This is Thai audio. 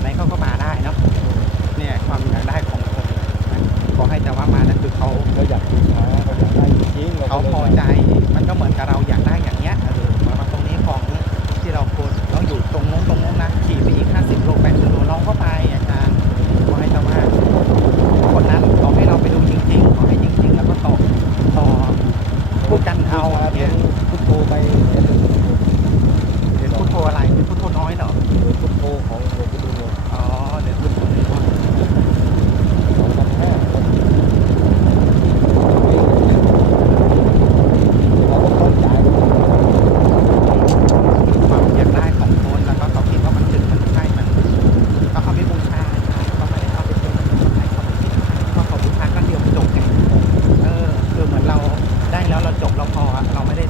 ไหนเขาก็มาได้เนาะเนี่ยความอยากได้ของคนขอให้แต่ว่ามานั่นคือเขาเราอยากดูช้าเราอยากได้จริงเขาพอใจมันก็เหมือนกับเราอยากได้อย่างเงี้ยเออมาตรงนี้ของที่เราคพสเราอยู่ตรงนู้นตรงนู้นนะขี่ไปอีกห้าสิบโลแปดสิบโลเราก็ไปอาจารย์ขอให้แต่ว่าคนนั้นขอให้เราไปดูจริงๆขอให้จริง ๆ แล้วก็ต่อต่อพูดกันเอาเนี่ยพูดโทไปพูดโทอะไรพูดโทน้อยเหรอพูดโทของ จบเราพอเราไม่ได้